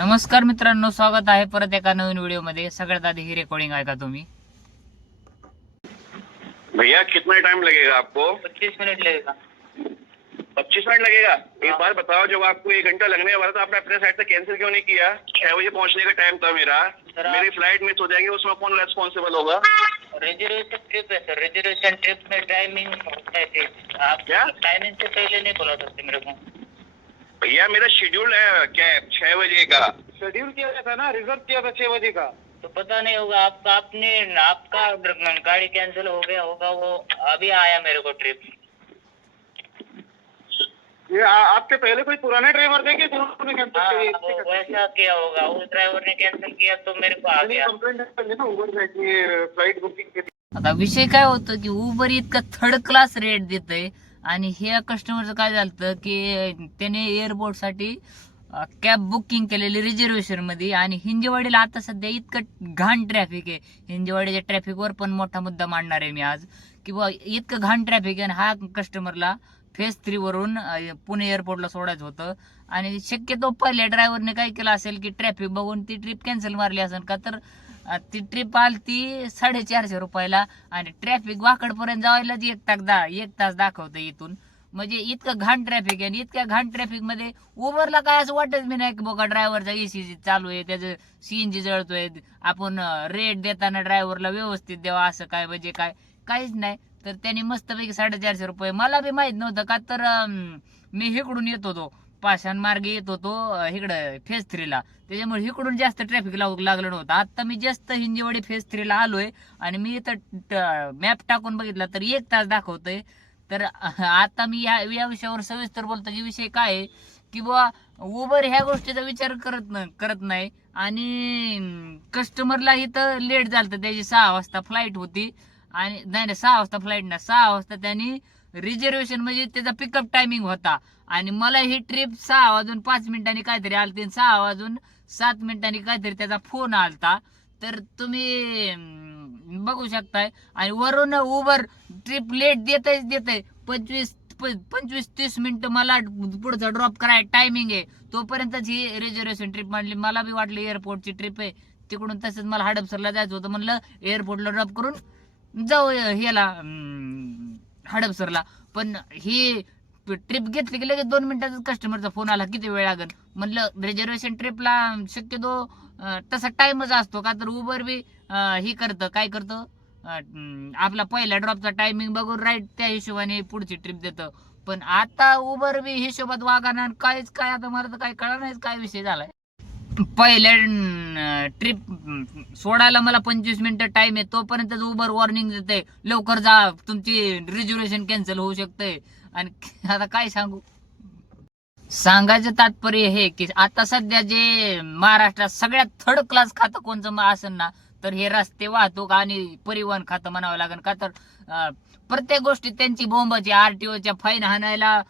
नमस्कार मित्रांनो स्वागत आहे परत एका नवीन व्हिडिओमध्ये. सगळ्यात आधी ही रेकॉर्डिंग ऐका तुम्ही. भैया कितना टाइम लगेगा आपको? पच्चीस मिनिट लगेगा. पच्चीस मिनट लगेगा? एक हाँ। बात बताओ जब आपको एक घंटा लगने वाला था आपने अपने साइड से कैंसिल क्यों नहीं किया? छह बजे पहुँचने का टाइम था मेरा। मेरी फ़्लाइट मिस हो जाएगी उसमें कौन रेस्पॉन्सिबल होगा? रिजर्वेशन ट्रिप है सर रिजर्वेशन ट्रिप में टाइमिंग होता है आप क्या? टाइमिंग से पहले नहीं बोला सकते मेरे को। भैया मेरा शेड्यूल है कैब छह बजे का। शेड्यूल किया गया था ना रिज़र्व किया था छह बजे का। तो पता नहीं होगा आपका आपने आपका गाड़ी कैंसिल हो गया होगा वो अभी आया मेरे को ट्रिप ये आ, आपके पहले कोई पुराने ड्राइवर थे कि कैंसिल हाँ किया? वैसा किया होगा उस ड्राइवर ने कैंसिल किया तो मेरे को आ गया। कंप्लेंट ना उबर की फ़्लाइट बुकिंग आता विषय काय होतो की उबर इतकं थर्ड क्लास रेट देतंय आणि हे कस्टमरचं काय झालं की त्याने एअरपोर्टसाठी कॅब बुकिंग केलेली रिझर्वेशनमध्ये आणि हिंजेवाडीला आता सध्या इतकं घाण ट्रॅफिक आहे. हिंजेवाडीच्या ट्रॅफिकवर पण मोठा मुद्दा मांडणार आहे मी आज. की बुवा इतकं घाण ट्रॅफिक आहे आणि हा कस्टमरला फेस थ्रीवरून पुणे एअरपोर्टला सोडायचं होतं. आणि शक्यतो पहिल्या ड्रायव्हरने काय केलं असेल की ट्रॅफिक बघून ती ट्रिप कॅन्सल मारली असेल का तर ती ट्रिप आलती साडेचारशे रुपयाला आणि ट्रॅफिक वाकडपर्यंत जायला एक तास दा एक तास दाखवतं इथून. म्हणजे इतकं घाण ट्रॅफिक आहे आणि इतक्या घाण ट्रॅफिकमध्ये उबरला काय असं वाटत मी नाही की बघा ड्रायव्हरचा एसी चालू आहे त्याचं सीएनजी जळतोय आपण रेट देताना ड्रायव्हरला व्यवस्थित द्यावा असं काय म्हणजे काय? काहीच नाही. तर त्यांनी मस्तपैकी साडेचारशे रुपये. मला बी माहीत नव्हतं का तर मी इकडून येत होतो. पाषाण मार्गे येत होतो इकडं फेज थ्रीला त्याच्यामुळे इकडून जास्त ट्रॅफिक लागू लागलं नव्हतं. आता मी जास्त हिंजेवाडी फेज थ्रीला आलोय आणि मी इथं मॅप टाकून बघितला तर एक तास दाखवतोय. तर आता मी या या विषयावर सविस्तर बोलतो की विषय काय आहे? की बुवा उबर ह्या गोष्टीचा विचार करत न करत नाही. आणि कस्टमरला इथं लेट झालं त्याची सहा वाजता फ्लाईट होती. आणि नाही नाही सहा वाजता फ्लाईट ना सहा वाजता त्यांनी रिझर्वेशन म्हणजे त्याचा पिकअप टायमिंग होता. आणि मला ही ट्रिप सहा वाजून पाच मिनिटांनी काहीतरी आलती आणि सहा वाजून सात मिनिटांनी काहीतरी त्याचा फोन आलता. तर तुम्ही बघू शकताय. आणि वरून उबर ट्रिप लेट देतच देतय. पंचवीस प- पंचवीस तीस मिनिटं मला पुढचं ड्रॉप कराय टायमिंग आहे. तोपर्यंतच ही रिझर्वेशन ट्रिप मांडली. मला बी वाटलं एअरपोर्टची ट्रिप आहे. तिकडून तसंच मला हडपसरला जायचं होतं. म्हणलं एअरपोर्टला ड्रॉप करून जाऊ ह्याला हडपसरला पण ही ट्रिप घेतली की लगेच दोन मिनिटातच कस्टमरचा फोन आला किती वेळ लागेल म्हणलं रिझर्वेशन ट्रिपला शक्यतो तसा टाइमच असतो का? तर उबर बी हे ही करतं. काय करतं? आपला पहिल्या ड्रॉपचा टायमिंग बघून राईट त्या हिशोबाने पुढची ट्रिप देतं. पण आता उबर बी हिशोबात वागणार काहीच काय आता मला तर काय कळणार नाही काय विषय झालाय. पहिल्या ट्रिप सोडायला मला पंचवीस मिनिटं टाइम आहे. तोपर्यंत उबर वॉर्निंग देते लवकर जा तुमची रिझर्वेशन कॅन्सल होऊ शकते आणि आता काय सांगू? सांगायचं तात्पर्य हे की आता सध्या जे महाराष्ट्रात सगळ्यात थर्ड क्लास खातं कोणचं असेल ना तर हे रस्ते वाहतूक आणि परिवहन खातं म्हणावं लागेल. का तर प्रत्येक गोष्टीत त्यांची बोंबाची आरटीओच्या फाईन हाणायला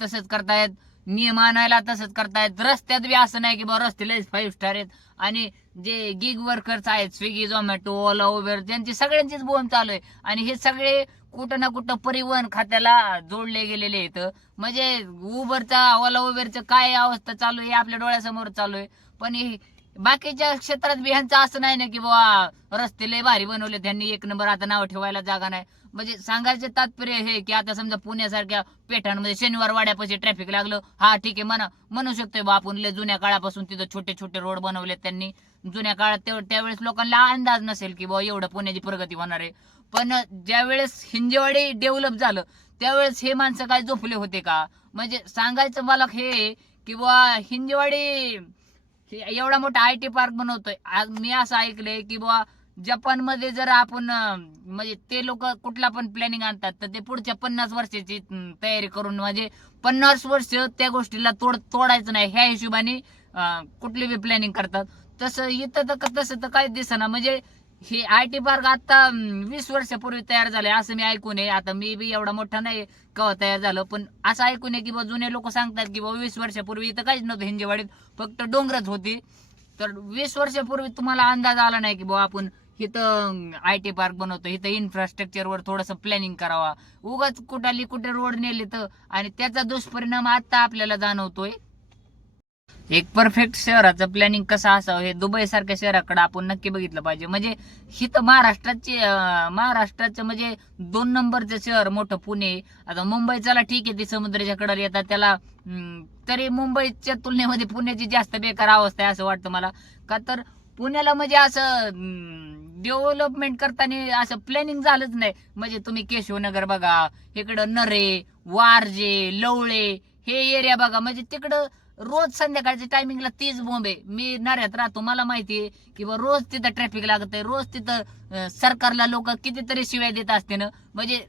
तसंच करतायत. नियम आणायला तसंच करतायत. रस्त्यात बी असं नाही की बा रस्ते लयच फाईव्ह स्टार आहेत. आणि जे गिग वर्कर्स आहेत स्विगी झोमॅटो ओला उबेर त्यांची सगळ्यांचीच बोंब चालू आहे. आणि हे सगळे कुठं ना कुठं परिवहन खात्याला जोडले गेलेले आहेत. म्हणजे उबरचा ओला उबेरचं काय अवस्था चालू आहे हे आपल्या डोळ्यासमोर चालू आहे. पण बाकीच्या क्षेत्रात बी ह्यांचं असं नाही ना की बाबा रस्ते लय भारी बनवले त्यांनी एक नंबर आता नाव ठेवायला जागा नाही. म्हणजे सांगायचे तात्पर्य हे की आता समजा पुण्यासारख्या पेठांमध्ये शनिवार वाड्यापाशी ट्रॅफिक लागलं हा ठीक आहे म्हणा. म्हणू शकतोय बा आपण लय जुन्या काळापासून तिथं छोटे छोटे रोड बनवले त्यांनी. जुन्या काळात त्यावेळेस लोकांना अंदाज नसेल की बा एवढं पुण्याची प्रगती होणार आहे. पण ज्यावेळेस हिंजेवाडी डेव्हलप झालं त्यावेळेस हे माणसं काय झोपले होते का? म्हणजे सांगायचं मला हे की बा हिंजेवाडी हे एवढा मोठा आय टी पार्क बनवतोय. मी असं ऐकलंय की जपान जपानमध्ये जर आपण म्हणजे ते लोक कुठला पण प्लॅनिंग आणतात तर ते पुढच्या पन्नास वर्षाची तयारी करून म्हणजे पन्नास वर्ष त्या गोष्टीला तोड तोडायचं नाही. ह्या हिशोबाने कुठली बी प्लॅनिंग करतात. तसं इथं तर तसं तर काहीच दिसना. म्हणजे हे आय टी पार्क आता वीस वर्षापूर्वी तयार झालंय असं मी ऐकून आहे. आता मी बी एवढा मोठा नाही कवा तयार झालं पण असं ऐकून आहे की बा जुने लोक सांगतात की बाबा वीस वर्षापूर्वी इथं काहीच नव्हतं हिंजेवाडीत फक्त डोंगरच होती. तर वीस वर्षापूर्वी तुम्हाला अंदाज आला नाही की बाबा आपण इथं आय टी पार्क बनवतो. इथं इन्फ्रास्ट्रक्चरवर थोडंसं प्लॅनिंग करावा. उगाच कुठाली कुठे रोड नेले तर आणि त्याचा दुष्परिणाम आता आपल्याला जाणवतोय. एक परफेक्ट शहराचं प्लॅनिंग कसं असावं हे दुबई सारख्या शहराकडे आपण नक्की बघितलं पाहिजे. म्हणजे हिथं महाराष्ट्राचे महाराष्ट्राची महाराष्ट्राचं म्हणजे दोन नंबरचं शहर मोठं पुणे. आता मुंबई चला ठीक आहे ते समुद्राच्या कडेला येतात त्याला तरी मुंबईच्या तुलनेमध्ये पुण्याची जास्त बेकार अवस्था आहे असं वाटतं मला. का तर पुण्याला म्हणजे असं डेव्हलपमेंट करताना असं प्लॅनिंग झालंच नाही. म्हणजे तुम्ही केशवनगर बघा इकडं नरे वारजे लवळे हे एरिया बघा. म्हणजे तिकडं रोज संध्याकाळच्या टायमिंगला तीच बॉम्ब आहे मी नऱ्यात राहतो. मला माहिती आहे की रोज तिथं ट्रॅफिक लागत आहे रोज तिथं सरकारला लोक कितीतरी शिवाय देत असते ना. म्हणजे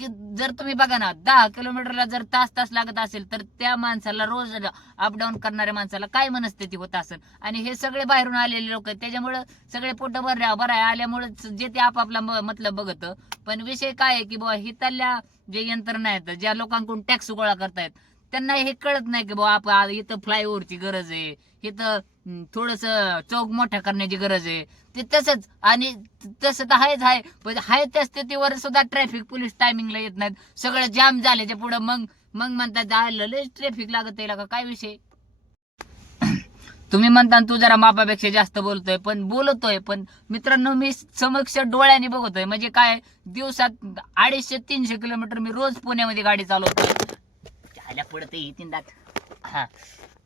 की जर तुम्ही बघा ना दहा किलोमीटरला जर तास तास लागत असेल तर त्या माणसाला रोज अपडाऊन करणाऱ्या माणसाला काय मनस्थिती होत असेल? आणि हे सगळे बाहेरून आलेले लोक आहेत त्याच्यामुळं सगळे पोट भरल्या बरं आल्यामुळे जे ते आपापला मतलब बघत. पण विषय काय आहे की बुवा हिताल्या जे यंत्रणा आहेत ज्या लोकांकडून टॅक्स गोळा करतायत त्यांना हे कळत नाही की बाबा आपण इथं फ्लायओव्हरची गरज आहे. इथं थोडस चौक मोठा करण्याची गरज आहे. ते तसंच आणि तसं तर आहेच आहे. पण आहे त्या स्थितीवर सुद्धा ट्रॅफिक पोलीस टायमिंगला येत नाहीत. सगळं जाम झाल्याच्या पुढं मग मग म्हणतात जायला लय ट्रॅफिक लागत आहे का काय विषय? तुम्ही म्हणता तू जरा मापापेक्षा जास्त बोलतोय. पण बोलतोय पण मित्रांनो मी समक्ष डोळ्याने बघतोय. म्हणजे काय दिवसात अडीचशे तीनशे किलोमीटर मी रोज पुण्यामध्ये गाडी चालवतोय. जायला पडते ही तीन दात. हा.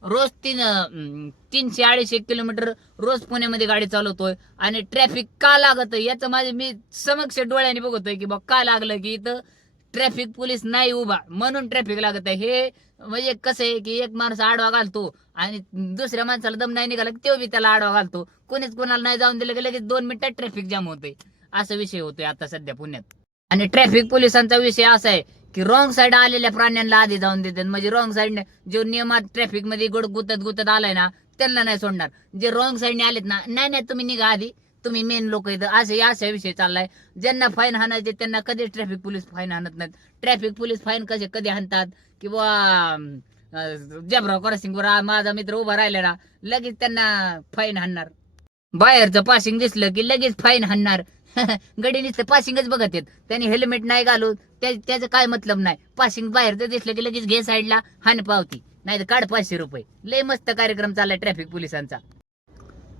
रोज तीन अं, तीनशे अडीचशे किलोमीटर रोज पुण्यामध्ये गाडी चालवतोय आणि ट्रॅफिक का लागत याचं माझे मी समक्ष डोळ्याने बघतोय की बा का लागलं की इथं ट्रॅफिक पोलीस नाही उभा. म्हणून ट्रॅफिक लागत आहे हे म्हणजे कसं आहे की एक माणूस आडवा घालतो आणि दुसऱ्या माणसाला दम नाही निघाला की तो बी त्याला आडवा घालतो. कोणीच कोणाला नाही जाऊन दिलं की लगेच दोन मिनिटात ट्रॅफिक जाम होतोय. असा विषय होतोय आता सध्या पुण्यात. आणि ट्रॅफिक पोलिसांचा विषय असा आहे की रॉंग साईड आलेल्या प्राण्यांना आधी जाऊन देतात म्हणजे रॉंग साईडने जो नियमात ट्रॅफिकमध्ये गुड गुतत गुतत आलाय ना त्यांना नाही सोडणार. जे रॉंग साईडने आलेत ना नाही नाही तुम्ही निघा आधी. तुम्ही मेन लोक इथं. असे असा विषय चाललाय. ज्यांना फाईन हाणायचे त्यांना कधीच ट्रॅफिक पोलीस फाईन हाणत नाहीत. ट्रॅफिक पोलीस फाईन कसे कधी हाणतात? किंवा जबराव क्रॉसिंग वर माझा मित्र उभा राहिला ना लगेच त्यांना फाईन हाणणार. बाहेरचं पासिंग दिसलं की लगेच फाईन हाणणार. गडी नुसतं पासिंगच बघत आहेत. त्यांनी हेल्मेट नाही घालू त्याचं काय मतलब नाही. पासिंग बाहेरचं दिसलं की लगेच घे साईडला हान पावती. नाही तर काढ पाचशे रुपये. लय मस्त कार्यक्रम चाललाय ट्रॅफिक पोलिसांचा.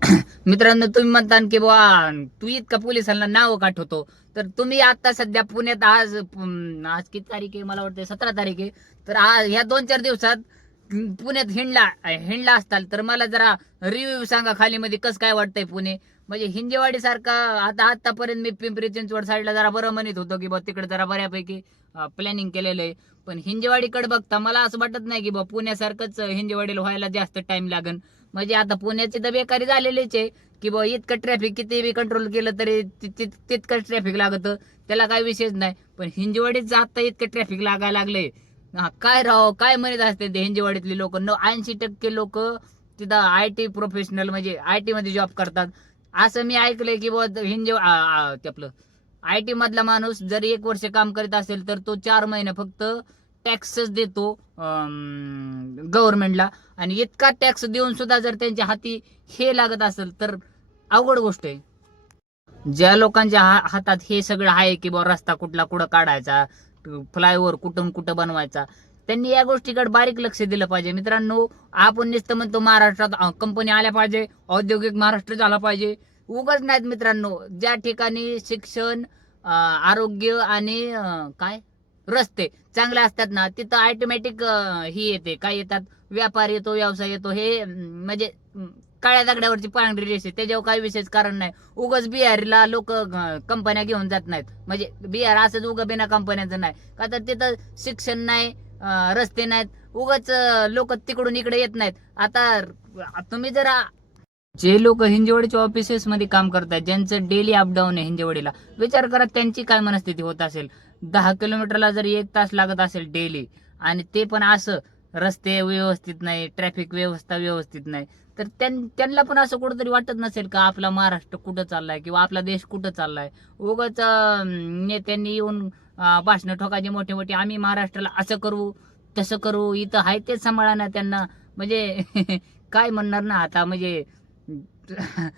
मित्रांनो तुम्ही म्हणता की बुवा तू इतका पोलिसांना नाव काठवतो तर तुम्ही आता सध्या पुण्यात आज आज किती तारीख आहे? मला वाटतं सतरा तारीख आहे. तर आज ह्या दोन चार दिवसात पुण्यात हिंडला हिंडला असताल तर मला जरा रिव्ह्यू सांगा खाली मध्ये कसं काय वाटतंय पुणे? म्हणजे हिंजेवाडी सारखा आता आतापर्यंत मी पिंपरी चिंचवड साईडला जरा बरं म्हणत होतो की बा तिकडे जरा बऱ्यापैकी प्लॅनिंग केलेलं आहे. पण हिंजेवाडीकडे बघता मला असं वाटत नाही की बा पुण्यासारखंच हिंजेवाडीला व्हायला जास्त टाइम लागन. म्हणजे आता पुण्याची तर बेकारी झालेलीच आहे की बा इतकं ट्रॅफिक किती बी कंट्रोल केलं तरी तितकं तितकंच ट्रॅफिक लागतं. त्याला काय विशेष नाही. पण हिंजेवाडीत आता इतकं ट्रॅफिक लागायला लागलंय हा, काय राव काय म्हणत असते ते हिंजेवाडीतले लोक? न ऐंशी टक्के लोक तिथं आय टी प्रोफेशनल म्हणजे आय टी मध्ये जॉब करतात. असं मी ऐकलंय की बुवा हिंजे ते आपलं आय टी मधला माणूस जर एक वर्ष काम करीत असेल तर तो चार महिने फक्त टॅक्सच देतो गव्हर्नमेंटला आणि इतका टॅक्स देऊन सुद्धा जर त्यांच्या हाती हे लागत असेल तर अवघड गोष्ट आहे. ज्या लोकांच्या हातात हे सगळं आहे की बुवा रस्ता कुठला कुठं काढायचा फ्लायओव्हर कुठून कुठं बनवायचा त्यांनी या गोष्टीकडे बारीक लक्ष दिलं पाहिजे. मित्रांनो आपण नुसतं म्हणतो महाराष्ट्रात कंपनी आल्या पाहिजे औद्योगिक महाराष्ट्र झाला पाहिजे. उगाच नाहीत मित्रांनो ज्या ठिकाणी शिक्षण आरोग्य आणि काय? रस्ते चांगले असतात ना तिथं ऑटोमॅटिक ही येते. काय येतात? व्यापार येतो व्यवसाय येतो. हे म्हणजे काळ्या दगड्यावरची पांढरी रेष आहे. त्याच्यावर काही विशेष कारण नाही. उगाच बिहारला लोक कंपन्या घेऊन जात नाहीत. म्हणजे बिहार असंच उगं बिना कंपन्याचं नाही. का तर तिथं शिक्षण नाही रस्ते नाहीत. उगाच लोक तिकडून इकडे येत नाहीत. आता तुम्ही जरा जे लोक हिंजवडीच्या ऑफिसेस मध्ये काम करतात ज्यांचं डेली अपडाऊन आहे हिंजवडीला विचार करा त्यांची काय मनस्थिती होत असेल. दहा किलोमीटरला जर एक तास लागत असेल डेली आणि ते पण असं रस्ते व्यवस्थित नाही ट्रॅफिक व्यवस्था व्यवस्थित नाही तर त्यां- त्यांना पण असं कुठंतरी वाटत नसेल का आपला महाराष्ट्र कुठं चाललाय किंवा आपला देश कुठं चाललाय. उगाच नेत्यांनी येऊन भाषणं ठोकायचे मोठे मोठे. आम्ही महाराष्ट्राला असं करू तसं करू इथं आहे तेच सांभाळा ना त्यांना. म्हणजे काय म्हणणार ना आता म्हणजे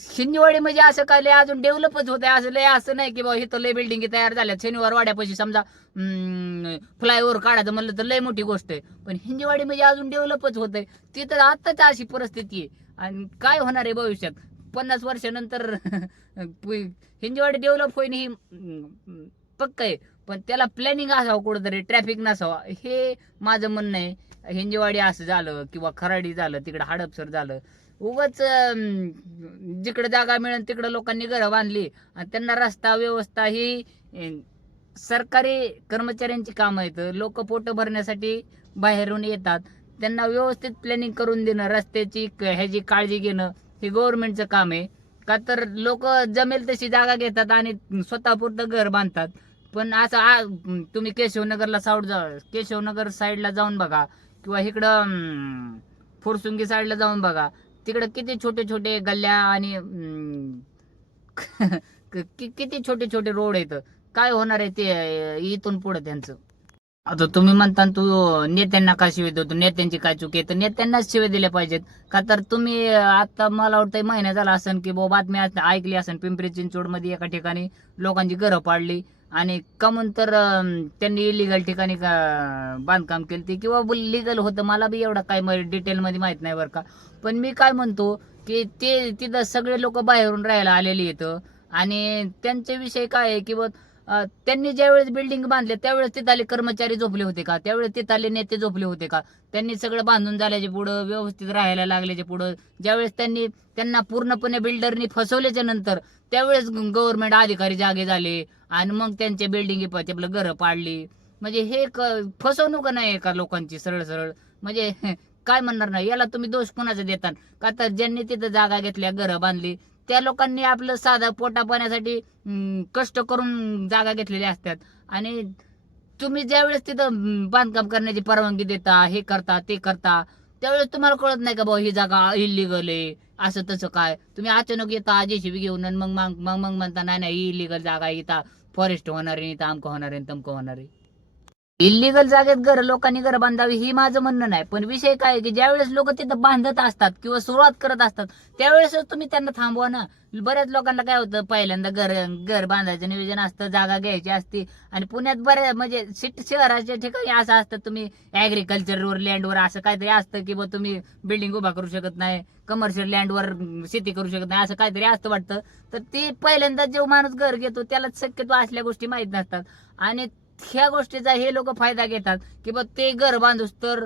शिंदेवाडी म्हणजे असं काय लय अजून डेव्हलपच होत आहे असं लय असं नाही की बाबा इथं लय बिल्डिंग तयार झाल्या शनिवार वाड्यापाशी समजा फ्लायओव्हर काढायचं म्हणलं तर लय मोठी गोष्ट आहे. पण हिंजेवाडी म्हणजे अजून डेव्हलपच होत आहे तिथं आत्ताच अशी परिस्थिती आहे. आणि काय होणार आहे भविष्यात? पन्नास वर्षानंतर हिंजेवाडी डेव्हलप होईन ही पक्क आहे. पण त्याला प्लॅनिंग असावं कुठंतरी ट्रॅफिक नसावा. हे माझं म्हणणं आहे. हिंजेवाडी असं झालं किंवा खराडी झालं तिकडं हडपसर झालं. उगाच जिकडं जागा मिळेल तिकडं लोकांनी घरं बांधली आणि त्यांना रस्ता व्यवस्था ही सरकारी कर्मचाऱ्यांची कामं आहेत. लोक पोट भरण्यासाठी बाहेरून येतात. त्यांना व्यवस्थित प्लॅनिंग करून देणं रस्त्याची क- ह्याची काळजी घेणं हे गव्हर्नमेंटचं काम आहे. का तर लोक जमेल तशी जागा घेतात आणि स्वतःपुरतं घर बांधतात. पण असं आ- तुम्ही केशवनगरला साऊड जा केशवनगर साईडला जाऊन बघा किंवा इकडं फुरसुंगी साईडला जाऊन बघा. तिकडं किती छोटे छोटे गल्ल्या आणि कि- किती छोटे छोटे रोड आहेत. काय होणार आहे ते इथून पुढं त्यांचं? आता तुम्ही म्हणता तू नेत्यांना का शिवे देतो नेत्यांची काय चुकी आहे? तर नेत्यांनाच शिवे दिल्या पाहिजेत. का तर तुम्ही आता मला वाटतं महिना झाला असेल की बाबा बातमी ऐकली असेल पिंपरी चिंचवडमध्ये एका ठिकाणी लोकांची घरं पाडली आणि कमून तर त्यांनी इलिगल ठिकाणी का- बांधकाम केलं ते. किंवा लिगल होतं मला बी एवढं काय डिटेलमध्ये माहीत नाही बरं का. पण मी काय म्हणतो की ते तिथं सगळे लोक बाहेरून राहायला आलेली येतं आणि त्यांच्याविषयी काय आहे की त्यांनी ज्यावेळेस बिल्डिंग बांधले त्यावेळेस तिथले कर्मचारी झोपले होते का? त्यावेळेस तिथं नेते झोपले होते का? त्यांनी सगळं बांधून झाल्याच्या पुढं व्यवस्थित राहायला लागल्याच्या पुढं ज्यावेळेस त्यांनी त्यांना पूर्णपणे बिल्डरनी फसवल्याच्या नंतर त्यावेळेस गव्हर्नमेंट अधिकारी जागे झाले आणि मग त्यांच्या बिल्डिंग आपलं घरं पाडली. म्हणजे हे क- फसवणूक नाही का लोकांची सरळ सरळ म्हणजे काय म्हणणार नाही? याला तुम्ही दोष कोणाचा देता का तर ज्यांनी तिथं जागा घेतल्या घरं बांधली त्या लोकांनी आपलं साधं पोटा पाण्यासाठी कष्ट करून जागा घेतलेल्या असतात. आणि तुम्ही ज्यावेळेस तिथं बांधकाम करण्याची परवानगी देता हे करता ते करता त्यावेळेस तुम्हाला कळत नाही का भाऊ ही जागा इलिगल आहे असं तसं काय? तुम्ही अचानक येता जेसीबी घेऊन आणि मग मग मग मग म्हणता नाही नाही इलिगल जागा आहे, इथं फॉरेस्ट होणार आहे इथं अमकं होणार आहे तमकं होणार आहे. इलिगल जागेत घर लोकांनी घर बांधावी ही माझं म्हणणं नाही. पण विषय काय की ज्यावेळेस लोक तिथं बांधत असतात किंवा सुरुवात करत असतात त्यावेळेसच तुम्ही त्यांना थांबवा ना. बऱ्याच लोकांना काय होतं पहिल्यांदा घर घर बांधायचं नियोजन असतं जागा घ्यायची असते. आणि पुण्यात बऱ्या म्हणजे सिटी शहराच्या ठिकाणी असं असतं तुम्ही ऍग्रिकल्चरवर लँडवर असं काहीतरी असतं की बा तुम्ही बिल्डिंग उभा करू शकत नाही कमर्शियल लँडवर शेती करू शकत नाही असं काहीतरी असतं वाटतं. तर ते पहिल्यांदा जो माणूस घर घेतो त्याला शक्यतो असल्या गोष्टी माहीत नसतात. आणि ह्या गोष्टीचा हे लोक फायदा घेतात. की बा ते घर बांधूस तर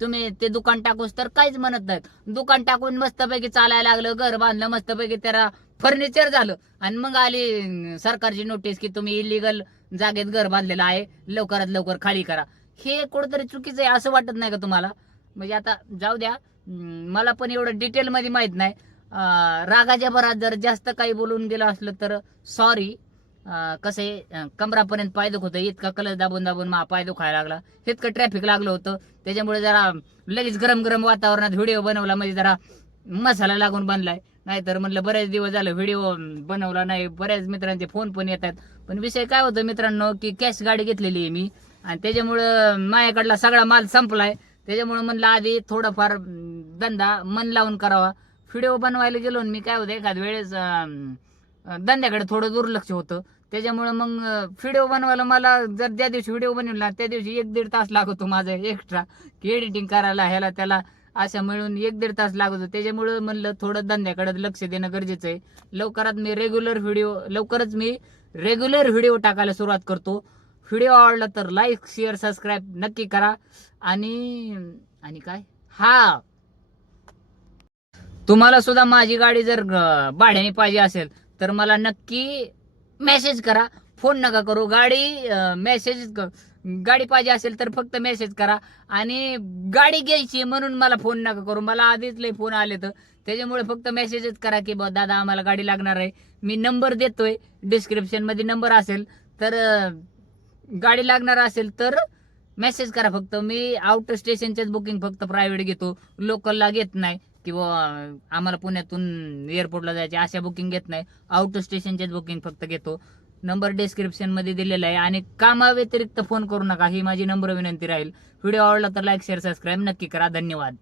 तुम्ही ते दुकान टाकूस तर काहीच म्हणत नाहीत. दुकान टाकून मस्तपैकी चालायला लागलं घर बांधलं मस्तपैकी त्याला फर्निचर झालं. आणि मग आली सरकारची नोटीस की तुम्ही इलिगल जागेत घर बांधलेलं आहे लवकरात लवकर खाली करा. हे कुठंतरी चुकीचं आहे असं वाटत नाही का तुम्हाला? म्हणजे आता जाऊ द्या मला पण एवढं डिटेलमध्ये माहीत नाही. रागाच्या भरात जर जास्त काही बोलून गेलं असलं तर सॉरी कसं आहे कमरापर्यंत पाय दुखत होतं इतका कलर दाबून दाबून मा पाय दुखायला लागला. इतकं ट्रॅफिक लागलं होतं. त्याच्यामुळे जरा लगेच गरम गरम वातावरणात व्हिडिओ बनवला म्हणजे जरा मसाला लागून बनलाय. नाहीतर म्हणलं बरेच दिवस झालं व्हिडिओ बनवला नाही. बऱ्याच मित्रांचे फोन पण येतात पण विषय काय होतं मित्रांनो की कॅश गाडी घेतलेली आहे मी. आणि त्याच्यामुळं माझ्याकडला सगळा माल संपलाय. त्याच्यामुळं म्हणलं आधी थोडंफार धंदा मन लावून करावा. व्हिडिओ बनवायला गेलो मी काय होतं एखाद वेळेस धंद्याकडे थोडं दुर्लक्ष होतं. त्याच्यामुळे मग व्हिडिओ बनवायला मला जर ज्या दिवशी व्हिडिओ बनवला त्या दिवशी एक दीड तास लागतो माझा एक्स्ट्रा की एडिटिंग करायला ह्याला त्याला अशा मिळून एक दीड तास लागतो. त्याच्यामुळं म्हणलं थोडं धंद्याकडे लक्ष देणं गरजेचं आहे. लवकरात मी रेग्युलर व्हिडिओ लवकरच मी रेग्युलर व्हिडिओ टाकायला सुरुवात करतो. व्हिडिओ आवडला तर लाईक शेअर सबस्क्राईब नक्की करा. आणि आणि काय? हा. तुम्हाला सुद्धा माझी गाडी जर भाड्याने पाहिजे असेल तर मला नक्की मेसेज करा. फोन नका करू. गाडी मेसेज गाडी पाहिजे असेल तर फक्त मेसेज करा. आणि गाडी घ्यायची म्हणून मला फोन नका करू. मला आधीच लय फोन आले तर त्याच्यामुळे फक्त मेसेजच करा की बा दादा आम्हाला गाडी लागणार आहे. मी नंबर देतोय. डिस्क्रिप्शनमध्ये नंबर असेल तर गाडी लागणार असेल तर मेसेज करा फक्त. मी आउट स्टेशनचेच बुकिंग फक्त प्रायव्हेट घेतो. लोकलला घेत नाही. किंवा आम्हाला पुण्यातून एअरपोर्टला जायचे अशा बुकिंग घेत नाही. आउट स्टेशनचेच बुकिंग फक्त घेतो. नंबर डिस्क्रिप्शनमध्ये दिलेला आहे. आणि कामाव्यतिरिक्त फोन करू नका. ही माझी नंबर विनंती राहील. व्हिडिओ आवडला तर लाईक शेअर सबस्क्राईब नक्की करा. धन्यवाद.